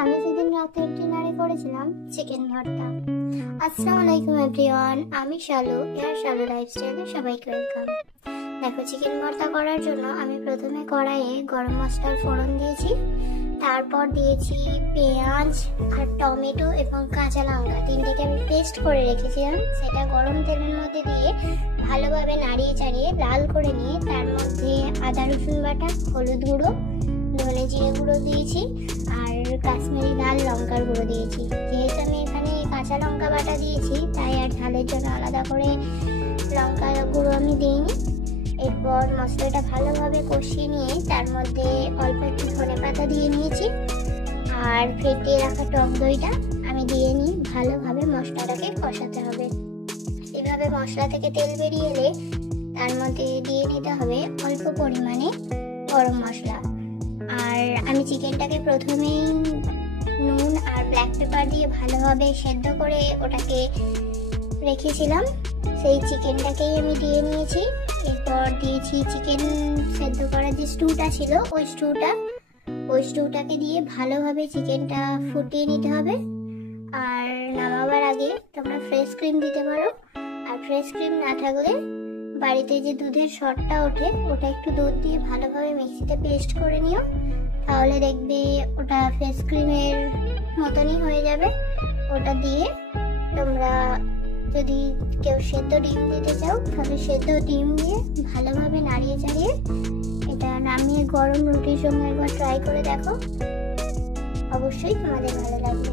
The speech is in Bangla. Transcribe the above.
আমি সেদিন রাতের ডিনারে করেছিলাম চিকেন ভর্তা। আসসালামু আলাইকুম এভরিওয়ান, আমি শালু, এর শালু লাইফস্টাইলে সবাইকে ওয়েলকাম। দেখো, চিকেন ভর্তা করার জন্য আমি প্রথমে কড়াইয়ে গরম মশলার ফোড়ন দিয়েছি, তারপর দিয়েছি পেঁয়াজ আর টমেটো এবং কাঁচা লঙ্কা, তিনটেকে আমি পেস্ট করে রেখেছিলাম। সেটা গরম তেলের মধ্যে দিয়ে ভালোভাবে নাড়িয়ে চাড়িয়ে লাল করে নিয়ে তার মধ্যে আদা রসুন বাটা, হলুদ গুঁড়ো, ধনে জিরে গুঁড়ো দিয়েছি আর কাশ্মীরি লাল লঙ্কার গুঁড়ো দিয়েছি। যেহেতু আমি এখানে কাঁচা লঙ্কা বাটা দিয়েছি তাই আর ঝালের জন্য আলাদা করে লঙ্কা গুঁড়ো আমি দিইনি। এরপর মশলাটা ভালোভাবে কষিয়ে নিয়ে তার মধ্যে অল্প একটু ধনে পাতা দিয়ে নিয়েছি আর ফেটিয়ে রাখা টক দইটা আমি দিয়ে নিই। ভালোভাবে মশলাটাকে কষাতে হবে। এভাবে মশলা থেকে তেল বেরিয়ে এলে তার মধ্যে দিয়ে নিতে হবে অল্প পরিমাণে গরম মশলা। আর আমি চিকেনটাকে প্রথমেই নুন আর ব্ল্যাক পেপার দিয়ে ভালোভাবে সেদ্ধ করে ওটাকে রেখেছিলাম, সেই চিকেনটাকেই আমি দিয়ে নিয়েছি। এরপর দিয়েছি চিকেন সেদ্ধ করা যে স্টুটা ছিল ওই স্টুটাকে দিয়ে ভালোভাবে চিকেনটা ফুটিয়ে নিতে হবে। আর নামাবার আগে তোমরা ফ্রেশ ক্রিম দিতে পারো, আর ফ্রেশ ক্রিম না থাকলে বাড়িতে যে দুধের শটটা ওঠে ওটা একটু দুধ দিয়ে ভালোভাবে মিক্সিতে পেস্ট করে নিও, তাহলে দেখবে ওটা ফ্রেশ ক্রিমের মতনই হয়ে যাবে। ওটা দিয়ে তোমরা যদি কেউ সেদ্ধ ডিম দিতে চাও তাহলে সেদ্ধ ডিম দিয়ে ভালোভাবে নাড়িয়ে চাড়িয়ে এটা নামিয়ে গরম রুটির সঙ্গে একবার ট্রাই করে দেখো, অবশ্যই তোমাদের ভালো লাগবে।